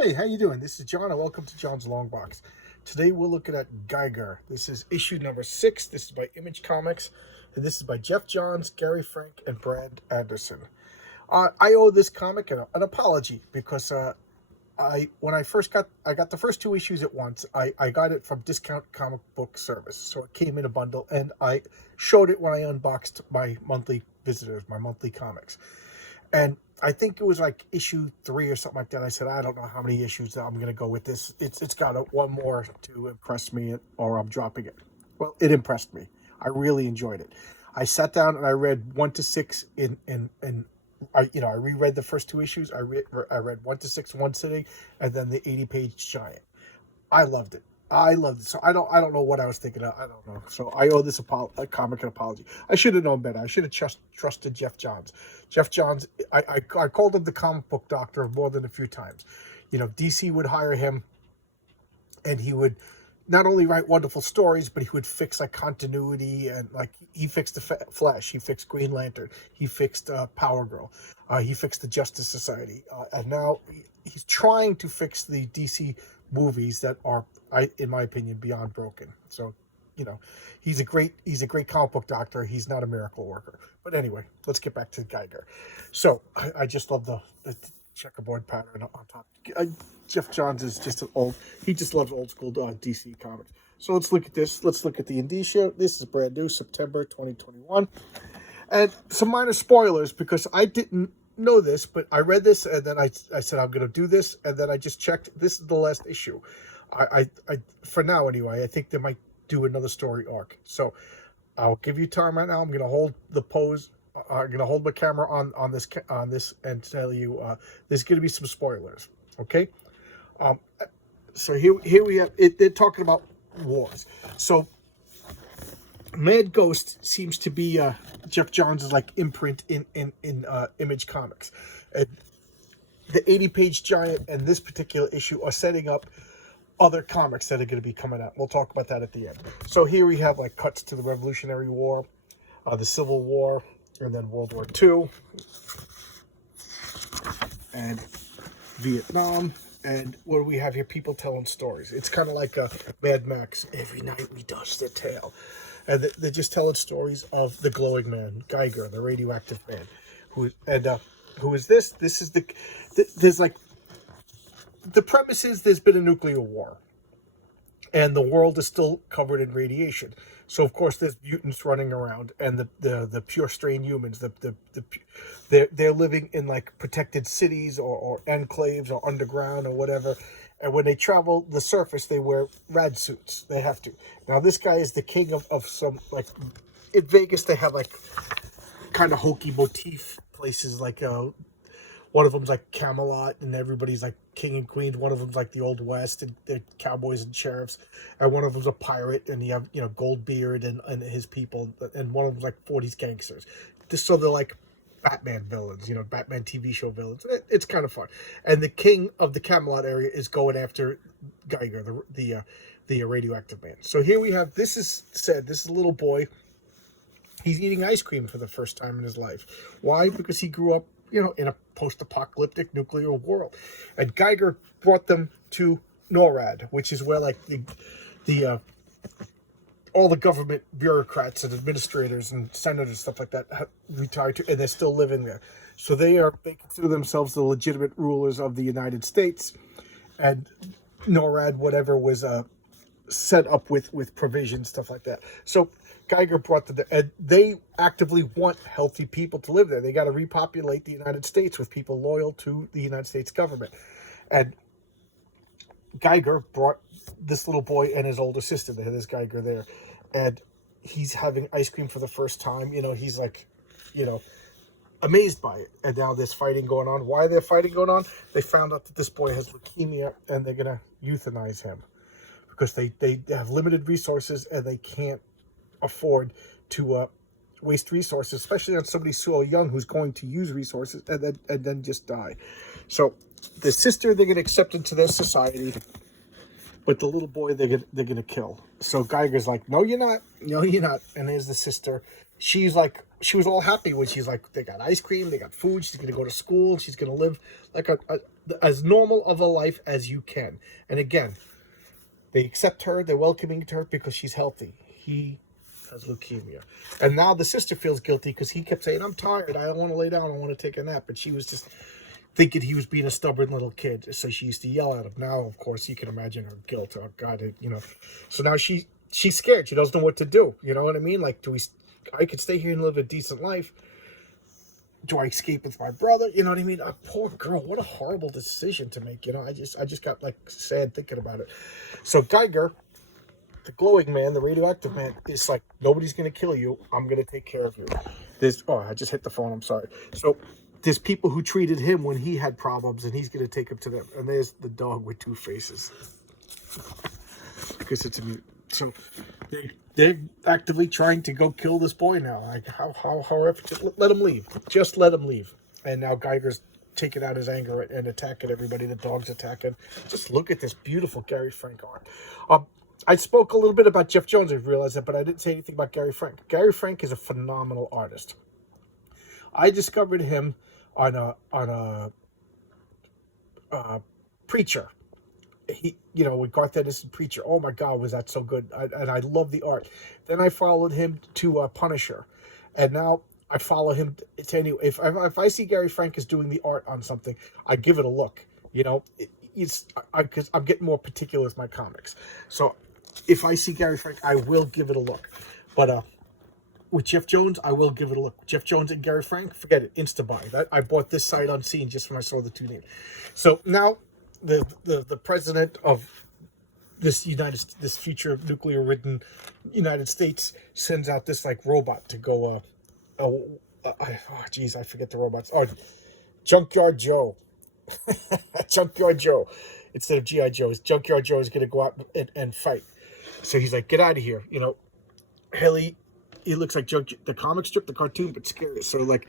Hey, how you doing? This is John, and welcome to John's Long Box. Today we're looking at Geiger. This is issue number 6. This is by Image Comics, and this is by Jeff Johns, Gary Frank, and Brad Anderson. I owe this comic an apology because when I got the first 2 issues at once. I got it from Discount Comic Book Service, so it came in a bundle, and I showed it when I unboxed my monthly visitors, my monthly comics. And I think it was like issue 3 or something like that. I said, I don't know how many issues that I'm going to go with this. It's got one more to impress me, or I'm dropping it. Well, it impressed me. I really enjoyed it. I sat down and I read 1 to 6 I reread the first 2 issues. I read 1 to 6 one sitting, and then the 80-page giant. I loved it. I loved it. So I don't know what I was thinking of. I don't know. So I owe this a comic an apology. I should have known better. I should have trusted Jeff Johns. Jeff Johns, I called him the comic book doctor more than a few times. DC would hire him, and he would not only write wonderful stories, but he would fix like continuity, and like he fixed the Flash, he fixed Green Lantern, he fixed Power Girl, he fixed the Justice Society, and now he's trying to fix the DC movies that are, in my opinion, beyond broken. So, he's a great comic book doctor. He's not a miracle worker. But anyway, let's get back to Geiger. So I just love the checkerboard pattern on top. Jeff Johns is he just loves old school DC comics. So let's look at this. Let's look at the indicia. This is brand new, September 2021. And some minor spoilers because I didn't know this, but I read this and then I said I'm going to do this, and then I just checked. This is the last issue. I for now anyway. I think they might do another story arc. So I'll give you time right now. I'm going to hold the pose. I'm going to hold my camera on this and tell you there's going to be some spoilers. Okay. So here we have it. They're talking about wars. So Mad Ghost seems to be Jeff Johns' like imprint in Image Comics. And the 80-page giant and this particular issue are setting up other comics that are going to be coming out. We'll talk about that at the end. So here we have like cuts to the Revolutionary War, the Civil War, and then World War II, and Vietnam. And what do we have here? People telling stories. It's kind of like a Mad Max. Every night we dust a tale. And they're just telling stories of the glowing man, Geiger, the radioactive man. Who is this? This is there's like, the premise is there's been a nuclear war, and the world is still covered in radiation. So of course there's mutants running around, and the pure strain humans, they're living in like protected cities or enclaves or underground or whatever. And when they travel the surface, they wear rad suits. They have to. Now this guy is the king of some, like in Vegas they have like kind of hokey motif places, like one of them's like Camelot, and everybody's like king and queens. One of them's like the Old West, and they're cowboys and sheriffs. And one of them's a pirate, and you have Goldbeard and his people. And one of them's like 40s gangsters. So they're like Batman villains, Batman TV show villains. It's kind of fun. And the king of the Camelot area is going after Geiger, the radioactive man. So here we have, this is a little boy. He's eating ice cream for the first time in his life. Why? Because he grew up, in a post-apocalyptic nuclear world. And Geiger brought them to NORAD, which is where like the all the government bureaucrats and administrators and senators, stuff like that, have retired to, and they're still living there. So they consider themselves the legitimate rulers of the United States. And NORAD, whatever, was set up with provisions, stuff like that. So Geiger brought them there, and they actively want healthy people to live there. They got to repopulate the United States with people loyal to the United States government. And Geiger brought this little boy and his older sister there. There's Geiger there, and he's having ice cream for the first time. He's like, amazed by it. And now there's fighting going on. Why there's fighting going on? They found out that this boy has leukemia, and they're gonna euthanize him because they have limited resources, and they can't afford to waste resources, especially on somebody so young who's going to use resources and then just die. So the sister, they're going to accept into their society, but the little boy they're gonna kill. So Geiger's like, no, you're not. No, you're not. And there's the sister. She's like, she was all happy when she's like, they got ice cream, they got food. She's gonna go to school. She's gonna live like a as normal of a life as you can. And again, they accept her. They're welcoming to her because she's healthy. He has leukemia, and now the sister feels guilty because he kept saying, "I'm tired. I don't want to lay down. I want to take a nap." And she was just thinking he was being a stubborn little kid, so she used to yell at him. Now, of course, you can imagine her guilt. Oh God, So now she's scared. She doesn't know what to do. You know what I mean? Like, I could stay here and live a decent life. Do I escape with my brother? You know what I mean? Poor girl. What a horrible decision to make. I just got like sad thinking about it. So Geiger, the glowing man, the radioactive man, is like, nobody's gonna kill you. I'm gonna take care of you. I just hit the phone. I'm sorry. So there's people who treated him when he had problems, and he's gonna take them to them. And there's the dog with two faces because it's a mutant. So they're actively trying to go kill this boy now. Like however, just let him leave. Just let him leave. And now Geiger's taking out his anger and attacking everybody. The dog's attacking. Just look at this beautiful Gary Frank art. I spoke a little bit about Jeff Jones. I realized that, but I didn't say anything about Gary Frank. Gary Frank is a phenomenal artist. I discovered him on a Preacher. With Garth Edison, Preacher. Oh my God, was that so good? And I love the art. Then I followed him to Punisher, and now I follow him to anyway. If I see Gary Frank is doing the art on something, I give it a look. Because I'm getting more particular with my comics. So if I see Gary Frank, I will give it a look. But with Jeff Jones, I will give it a look. Jeff Jones and Gary Frank, forget it, insta-buy. I bought this sight unseen just when I saw the two names. So now the president of this future nuclear-ridden United States sends out this like robot to go. I forget the robots. Oh, Junkyard Joe. Junkyard Joe. Instead of G.I. Joe, Junkyard Joe is going to go out and fight. So he's like, get out of here. Haley, he looks like the comic strip, the cartoon, but scary. So like,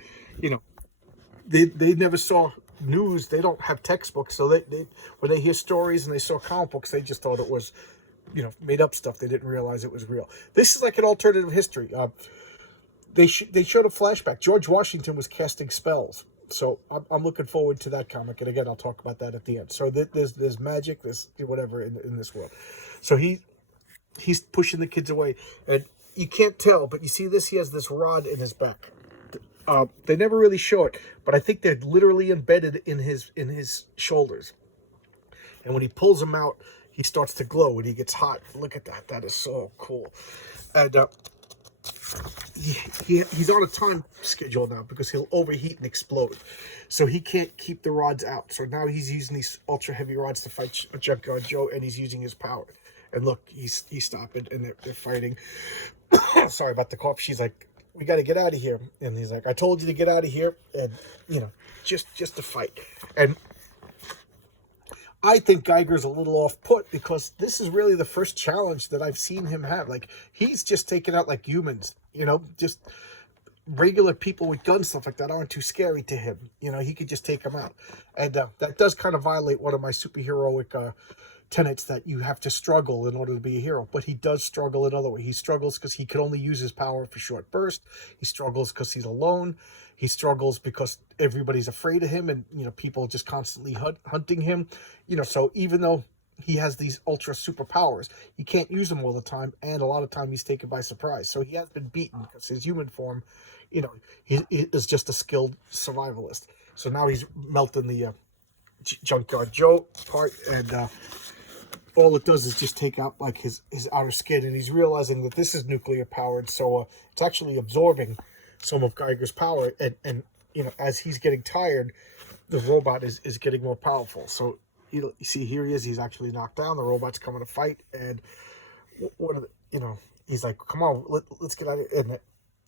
they never saw news. They don't have textbooks. So they when they hear stories and they saw comic books, they just thought it was, made up stuff. They didn't realize it was real. This is like an alternative history. They showed a flashback. George Washington was casting spells. So I'm looking forward to that comic. And again, I'll talk about that at the end. So there's magic, there's whatever in this world. So he's pushing the kids away. And you can't tell, but you see this? He has this rod in his back. They never really show it, but I think they're literally embedded in his shoulders. And when he pulls them out, he starts to glow and he gets hot. Look at that. That is so cool. And he's on a time schedule now because he'll overheat and explode. So he can't keep the rods out. So now he's using these ultra heavy rods to fight Junkyard Joe, and he's using his power. And look, he's stopping, and they're fighting. Sorry about the cough. She's like, we got to get out of here. And he's like, I told you to get out of here. And, just to fight. And I think Geiger's a little off put because this is really the first challenge that I've seen him have. Like, he's just taken out like humans, just regular people with guns, stuff like that aren't too scary to him. He could just take them out. And that does kind of violate one of my superheroic tenets that you have to struggle in order to be a hero. But he does struggle in other ways. He struggles because he can only use his power for short bursts. He struggles because he's alone. He struggles because everybody's afraid of him and, people just constantly hunting him. So even though he has these ultra superpowers, he can't use them all the time. And a lot of time he's taken by surprise. So he has been beaten because his human form, he is just a skilled survivalist. So now he's melting the Junkyard Joe part, and all it does is just take out like his outer skin, and he's realizing that this is nuclear powered, so it's actually absorbing some of Geiger's power, and as he's getting tired, the robot is getting more powerful. So you see, here he is, he's actually knocked down. The robot's coming to fight, and he's like, come on, let's get out of here. And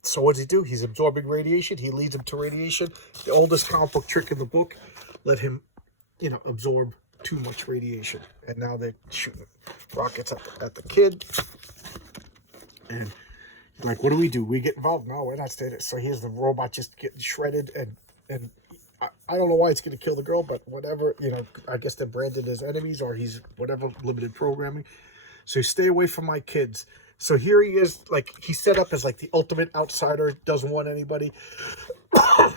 so what does he do? He's absorbing radiation. He leads him to radiation. The oldest comic book trick in the book let him absorb too much radiation, and now they're shooting rockets at the kid. And like, what do? We get involved? No, we're not staying. So here's the robot just getting shredded, and I don't know why it's going to kill the girl, but whatever, you know, I guess they're branded as enemies, or he's whatever, limited programming. So stay away from my kids. So here he is, like, he's set up as like the ultimate outsider, doesn't want anybody.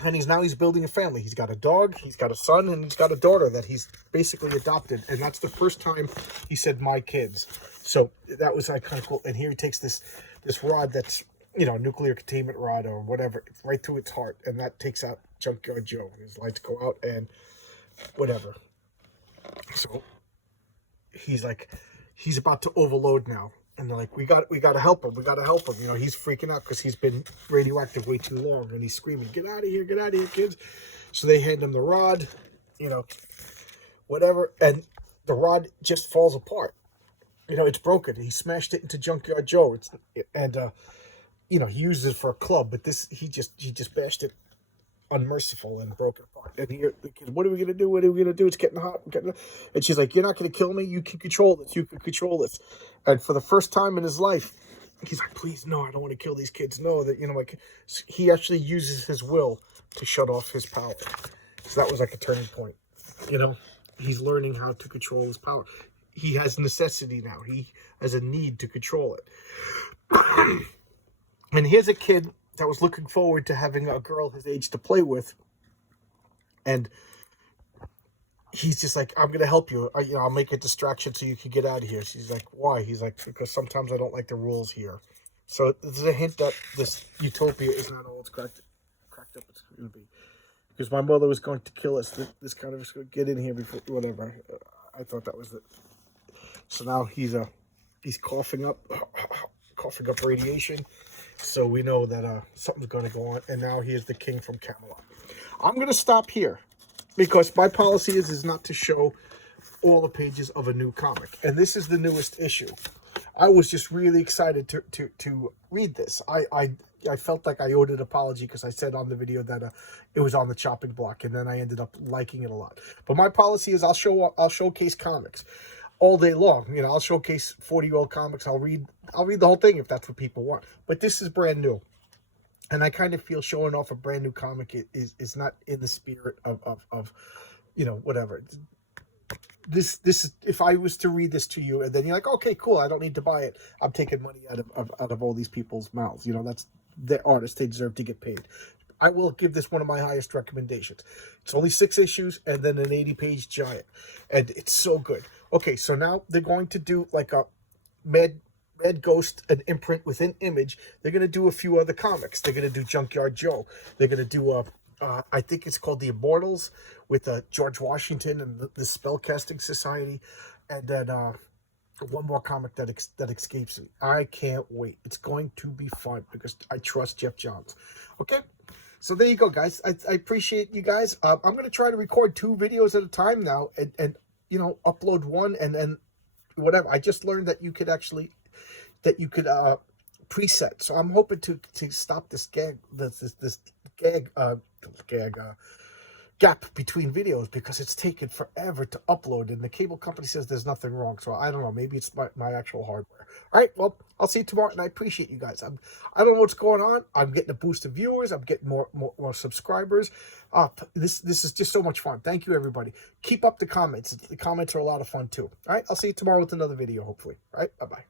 And he's building a family. He's got a dog, he's got a son, and he's got a daughter that he's basically adopted. And that's the first time he said my kids. So that was like kind of cool. And here he takes this rod that's, you know, nuclear containment rod or whatever, right through its heart, and that takes out Junkyard Joe. His lights go out and whatever. So he's like, he's about to overload now. And they're like, we got to help him. We got to help him. You know, he's freaking out because he's been radioactive way too long. And he's screaming, get out of here, kids. So they hand him the rod, you know, whatever. And the rod just falls apart. You know, it's broken. He smashed it into Junkyard Joe. You know, he uses it for a club. But this, he just bashed it unmerciful and broke it apart. And here, the kid, what are we going to do? What are we going to do? It's getting hot. And she's like, you're not going to kill me. You can control this. You can control this. And for the first time in his life, he's like, please, no, I don't want to kill these kids. No, that, you know, like, he actually uses his will to shut off his power. So that was like a turning point. You know, he's learning how to control his power. He has necessity now. He has a need to control it. And here's a kid that was looking forward to having a girl his age to play with. And he's just like, I'm going to help you. You know, I'll make a distraction so you can get out of here. She's like, why? He's like, because sometimes I don't like the rules here. So there's a hint that this utopia is not all it's cracked up it's going to be. Because my mother was going to kill us. This kind of is going to get in here before, whatever. I thought that was it. So now he's coughing up radiation. So we know that something's going to go on. And now he is the king from Camelot. I'm going to stop here because my policy is not to show all the pages of a new comic. And this is the newest issue. I was just really excited to read this. I felt like I owed an apology because I said on the video that it was on the chopping block. And then I ended up liking it a lot. But my policy is I'll showcase comics all day long. You know, I'll showcase 40-year-old comics. I'll read the whole thing if that's what people want. But this is brand new. And I kind of feel showing off a brand new comic is not in the spirit of you know, whatever. This is, if I was to read this to you and then you're like, okay, cool, I don't need to buy it. I'm taking money out of all these people's mouths. You know, that's the artists. They deserve to get paid. I will give this one of my highest recommendations. It's only 6 issues and then an 80-page giant. And it's so good. Okay, so now they're going to do like a Mad Ghost, an imprint within Image. They're going to do a few other comics. They're going to do Junkyard Joe. They're going to do I think it's called The Immortals with George Washington and the Spellcasting Society. And then one more comic that escapes me. I can't wait. It's going to be fun because I trust Geoff Johns. Okay, so there you go, guys. I appreciate you guys. I'm going to try to record 2 videos at a time now and you know, upload one and then whatever. I just learned that you could actually preset. So I'm hoping to stop this gap between videos because it's taken forever to upload and the cable company says there's nothing wrong. So I don't know, maybe it's my actual hardware. All right, well, I'll see you tomorrow and I appreciate you guys. I don't know what's going on. I'm getting a boost of viewers. I'm getting more subscribers. This is just so much fun. Thank you, everybody. Keep up the comments. The comments are a lot of fun too. All right, I'll see you tomorrow with another video, hopefully. All right, bye-bye.